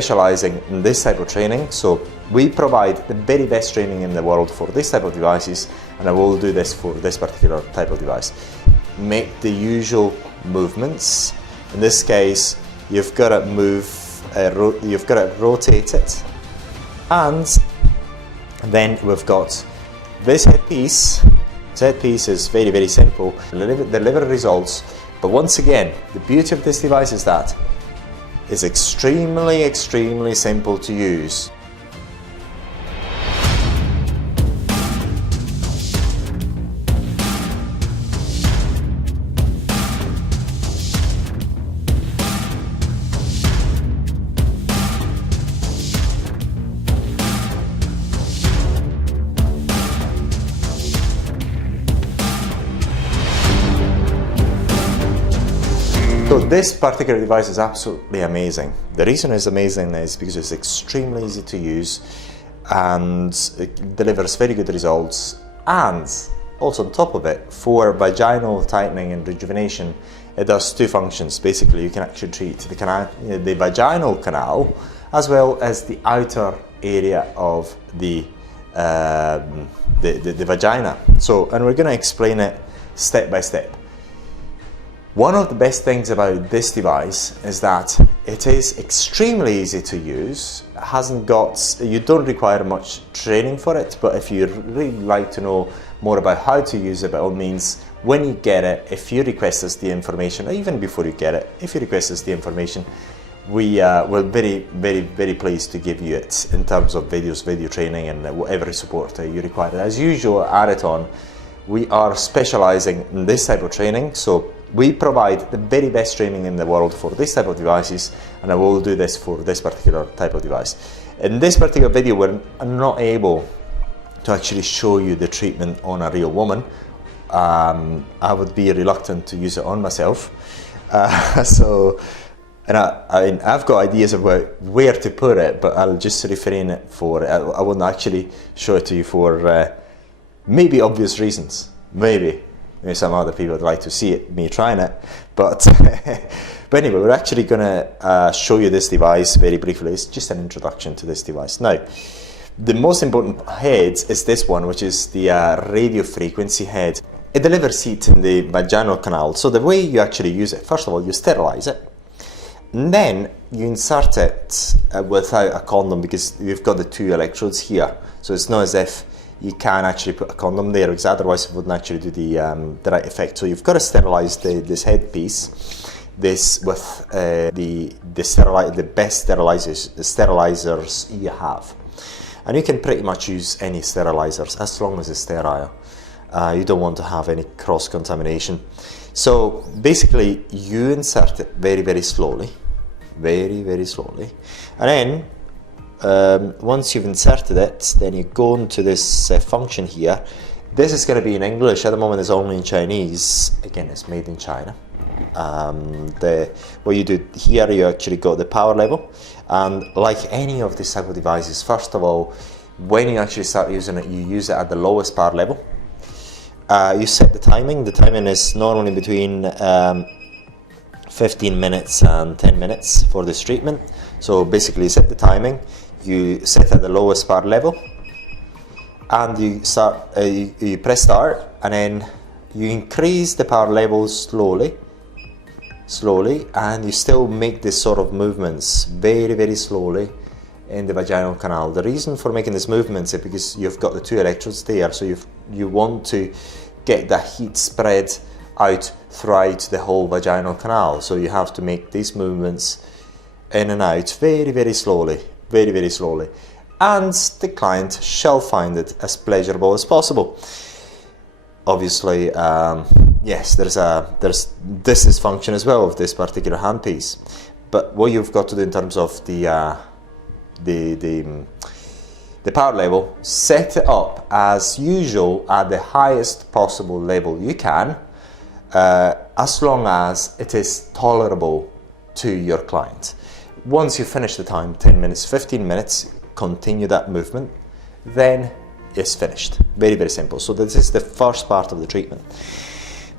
specializing in this type of training, so we provide the very best training in the world for this type of devices, and I will do this for this particular type of device. Make the usual movements. In this case, you've got to you've got to rotate it, and then we've got this headpiece. This headpiece is very, very simple, deliver results, but once again, the beauty of this device is that it's extremely, extremely simple to use. So this particular device is absolutely amazing. The reason it's amazing is because it's extremely easy to use and it delivers very good results, and also on top of it, for vaginal tightening and rejuvenation, it does two functions. Basically, you can actually treat the vaginal canal as well as the outer area of the vagina. So, and we're going to explain it step by step. One of the best things about this device is that it is extremely easy to use. You don't require much training for it, but if you really like to know more about how to use it, by all means, when you get it, if you request us the information, or even before you get it, if you request us the information, we're very, very, very pleased to give you it in terms of videos, video training, and whatever support you require. As usual at Areton, we are specializing in this type of training, so we provide the very best training in the world for this type of devices, and I will do this for this particular type of device. In this particular video, we're not able to actually show you the treatment on a real woman. I would be reluctant to use it on myself. And I've got ideas about where to put it, but I'll just refrain it for, I wouldn't actually show it to you for maybe obvious reasons. Maybe some other people would like to see me trying it, but but anyway, we're actually going to show you this device very briefly. It's just an introduction to this device. Now, the most important head is this one, which is the radio frequency head. It delivers heat in the vaginal canal. So the way you actually use it, first of all, you sterilize it, and then you insert it without a condom, because you've got the two electrodes here. So it's not as if you can actually put a condom there, because otherwise it wouldn't actually do the right effect. So you've got to sterilize this headpiece, this with the best sterilizers you have. And you can pretty much use any sterilizers as long as it's sterile. You don't want to have any cross-contamination. So basically you insert it very, very slowly, very, very slowly. And then once you've inserted it, then you go into this function here. This is going to be in English. At the moment it's only in Chinese. Again, it's made in China. What you do here, you actually got the power level, and like any of these type of devices, first of all, when you actually start using it, you use it at the lowest power level. You set the timing. The timing is normally between 15 minutes and 10 minutes for this treatment. So basically you set the timing, you set at the lowest power level, and you start. You press start, and then you increase the power level slowly, and you still make this sort of movements very, very slowly in the vaginal canal. The reason for making these movements is because you've got the two electrodes there, so you want to get the heat spread out throughout the whole vaginal canal. So you have to make these movements in and out very, very slowly, very, very slowly, and the client shall find it as pleasurable as possible. Obviously, yes, there's this function as well of this particular handpiece, but what you've got to do in terms of the power level, set it up as usual at the highest possible level you can, as long as it is tolerable to your client. Once you finish the time, 10 minutes, 15 minutes, continue that movement, then it's finished. Very, very simple. So this is the first part of the treatment.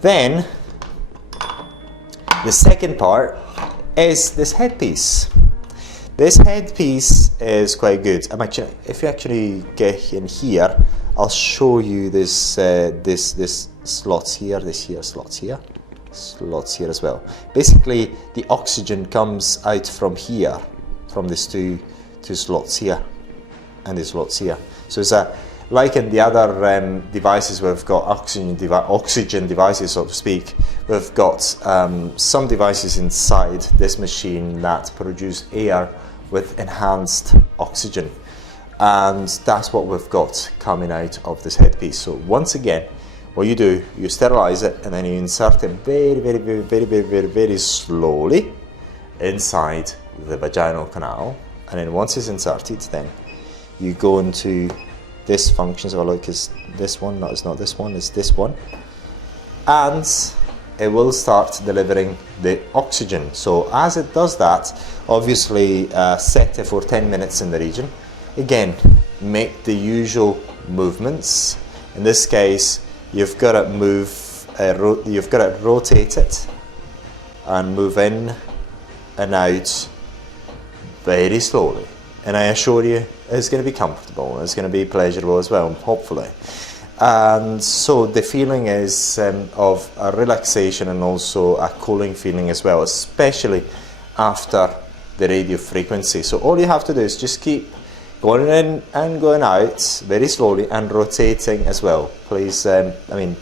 Then the second part is this headpiece. This headpiece is quite good. If you actually get in here, I'll show you this this slots here, slots here as well. Basically, the oxygen comes out from here, from these two slots here, and these slots here. So it's like in the other devices, we've got oxygen devices, so to speak. We've got some devices inside this machine that produce air with enhanced oxygen, and that's what we've got coming out of this headpiece. So once again, what you do, you sterilize it, and then you insert it very slowly inside the vaginal canal, and then once it's inserted, then you go into this function. So look, is this one? No, it's not this one, it's this one. And it will start delivering the oxygen. So as it does that, obviously set it for 10 minutes in the region. Again, make the usual movements. In this case, you've got to you've got to rotate it and move in and out very slowly. And I assure you, it's going to be comfortable, it's going to be pleasurable as well, hopefully. And so the feeling is of a relaxation and also a cooling feeling as well, especially after the radio frequency. So all you have to do is just keep going in and going out very slowly and rotating as well. Please, I mean,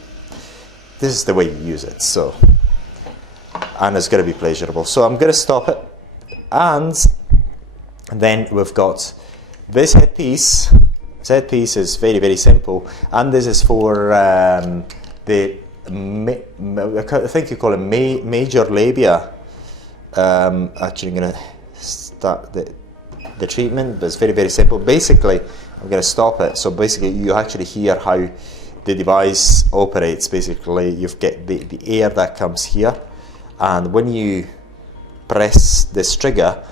this is the way you use it, so, and it's going to be pleasurable. So I'm going to stop it, and then we've got this headpiece. This headpiece is very simple, and this is for I think you call it major labia. Actually, I'm going to start the treatment, but it's very simple. Basically, I'm going to stop it. So basically, you actually hear how the device operates. Basically, you've got the air that comes here, and when you press this trigger,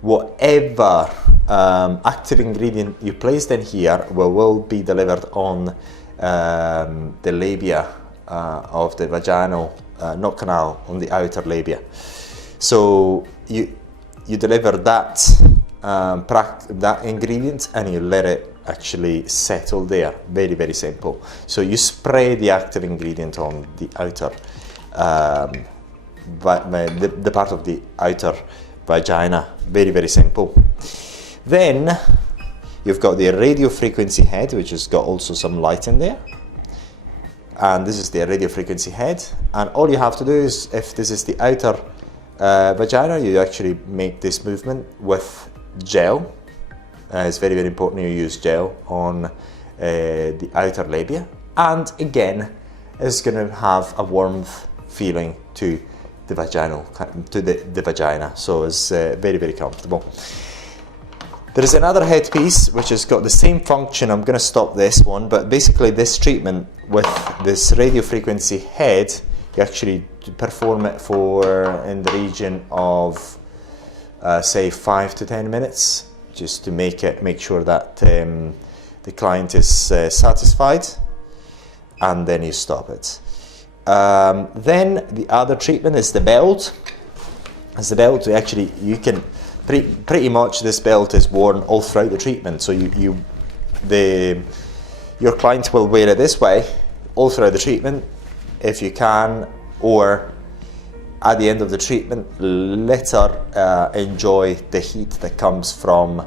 whatever active ingredient you placed in here will be delivered on the labia of the vaginal, not canal, on the outer labia. So you deliver that that ingredient, and you let it actually settle there. Very simple. So you spray the active ingredient on the outer the part of the outer vagina. Very simple. Then you've got the radio frequency head, which has got also some light in there, and this is the radio frequency head. And all you have to do is, if this is the outer vagina, you actually make this movement with gel. It's very important you use gel on the outer labia, and again, it's going to have a warmth feeling to the the vagina. So it's very comfortable. There is another headpiece which has got the same function. I'm going to stop this one, but basically this treatment with this radio frequency head, you actually perform it for in the region of say 5 to 10 minutes, just to make sure that the client is satisfied, and then you stop it. Then the other treatment is the belt. As the belt, actually, you can pretty much, this belt is worn all throughout the treatment. So your client will wear it this way all throughout the treatment, if you can, or at the end of the treatment, let her enjoy the heat that comes from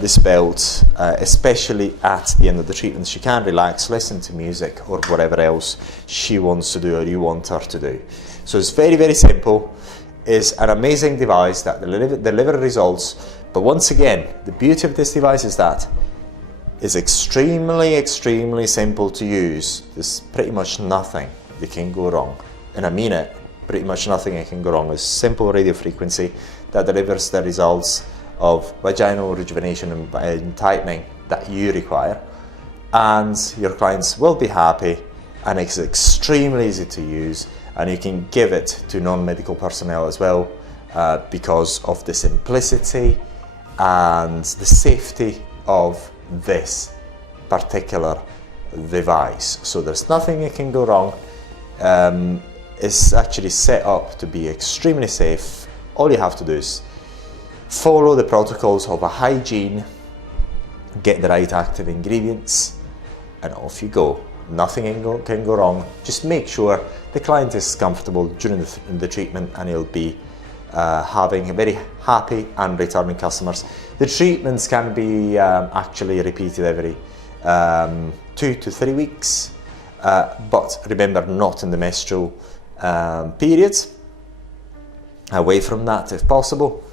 this belt, especially at the end of the treatment. She can relax, listen to music, or whatever else she wants to do or you want her to do. So it's very simple. It's an amazing device that delivers results. But once again, the beauty of this device is that it's extremely simple to use. There's pretty much nothing that can go wrong, and I mean it. Pretty much nothing that can go wrong. It's simple radio frequency that delivers the results of vaginal rejuvenation and tightening that you require, and your clients will be happy, and it's extremely easy to use, and you can give it to non-medical personnel as well, because of the simplicity and the safety of this particular device. So there's nothing that can go wrong. It's actually set up to be extremely safe. All you have to do is follow the protocols of a hygiene, get the right active ingredients, and off you go. Nothing can go wrong. Just make sure the client is comfortable during the treatment, and he'll be having a very happy and returning customers. The treatments can be actually repeated every 2 to 3 weeks, but remember, not in the menstrual periods. Away from that if possible,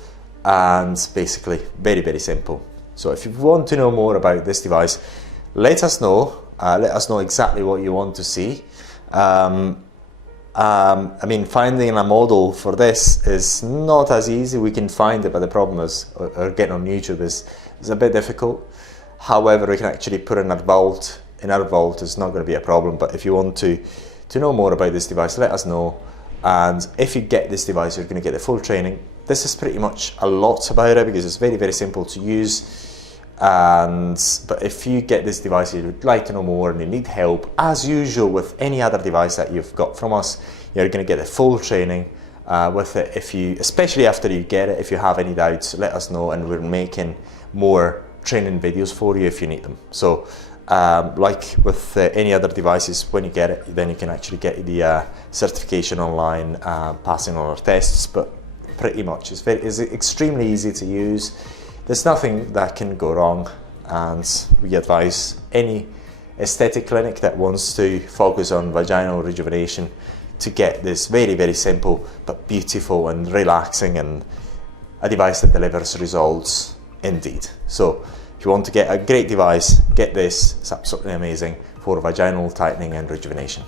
and basically very simple. So if you want to know more about this device, let us know. Let us know exactly what you want to see. I mean, finding a model for this is not as easy. We can find it, but the problem is, or getting on YouTube is a bit difficult. However, we can actually put in our vault. In our vault, it's not going to be a problem. But if you want to know more about this device, let us know. And if you get this device, you're going to get the full training. This is pretty much a lot about it, because it's very simple to use. But if you get this device, you would like to know more and you need help, as usual with any other device that you've got from us, you're going to get the full training with it. Especially after you get it, if you have any doubts, let us know, and we're making more training videos for you if you need them. So like with any other devices, when you get it, then you can actually get the certification online, passing all our tests. But pretty much it's extremely easy to use. There's nothing that can go wrong, and we advise any aesthetic clinic that wants to focus on vaginal rejuvenation to get this very simple but beautiful and relaxing, and a device that delivers results indeed. So if you want to get a great device, get this. It's absolutely amazing for vaginal tightening and rejuvenation.